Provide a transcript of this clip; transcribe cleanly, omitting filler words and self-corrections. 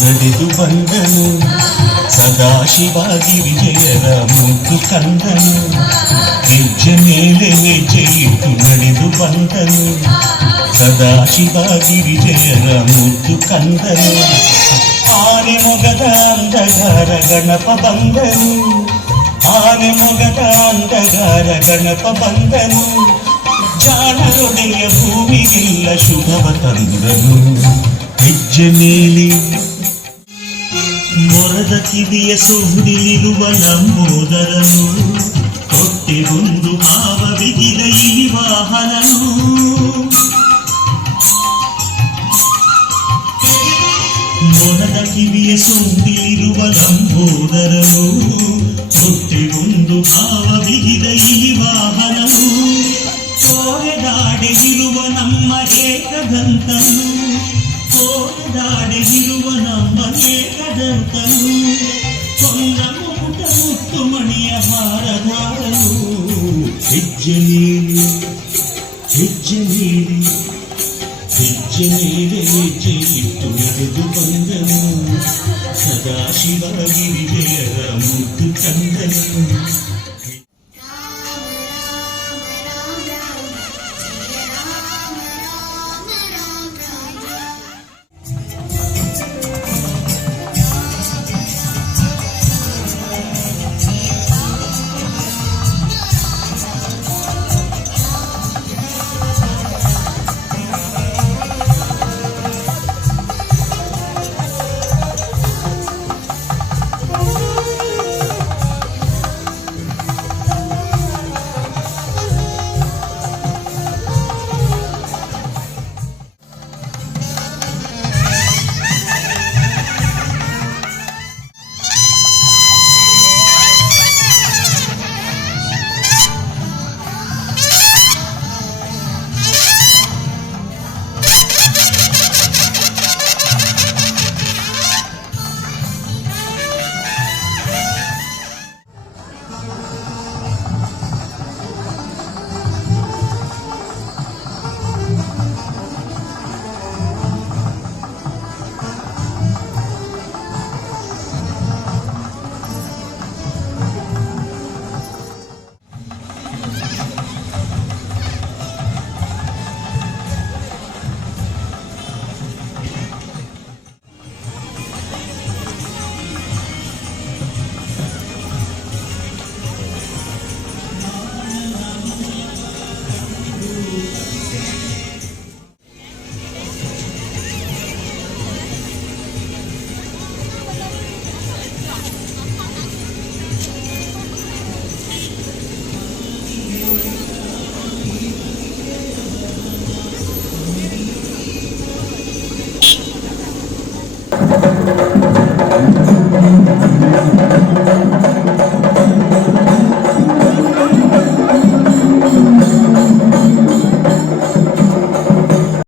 ನಡೆದು ಬಂದನು ಸದಾಶಿವಾಗಿ ವಿಜಯರ ಮುದ್ದು ಕಂದನು. ಹೆಜ್ಜೆ ಮೇಲೆ ಹೆಜ್ಜೆ ಇಟ್ಟು ನಡೆದು ಬಂದನು ಸದಾಶಿವಾಗಿ ವಿಜಯರ ಮುದ್ದು ಕಂದನು. ಆನೆ ಮೊಗದ ಅಂಧಗಾರ ಗಣಪ ಬಂದನು, ಆನೆ ಮೊಗದ ಅಂಧಗಾರ ಗಣಪ ಬಂದನು. ಜಾಣರೊಡೆಯ ಭೂಮಿಗೆಲ್ಲ ಶುಭವ ತಂದನು. ಹೆಜ್ಜೆ ಮೇಲೆ ಮೊರದ ಕಿವಿಯ ಸುಂಡಿಲಿರುವ ಲಂಬೋದರನು, ಹೊಟ್ಟೆಗೊಂದು ಭಾವ ಬಿಗಿದ ಈ ವಾಹನನು. ಮೊರದ ಕಿವಿಯ ಸುಂಡಿಲಿರುವ ಲಂಬೋದರನು, ಹೊಟ್ಟೆಗೊಂದು ಭಾವ ಬಿಗಿದ ಈ ವಾಹನನು. ತೋರೆದಾಡೆಗಿರುವ ನಮ್ಮ ಏಕದಂತನು, ತೋರೆದಾಡೆಗಿರುವ ನಮ್ಮ ಏಕದಂತನು. ಕೊಂದ ಮುಕುಟ ಮುತ್ತು ಮಣಿಯ ಹಾರದಾರನು. ಹೆಜ್ಜೆ ಮೇಲೆ ಹೆಜ್ಜೆ ಮೇಲೆ ಹೆಜ್ಜೆ ಮೇಲೆ ಹೆಜ್ಜೆ ಇಟ್ಟು ನಡೆದು ಬಂದನು ಸದಾಶಿವಾಗಿ ವಿಜಯ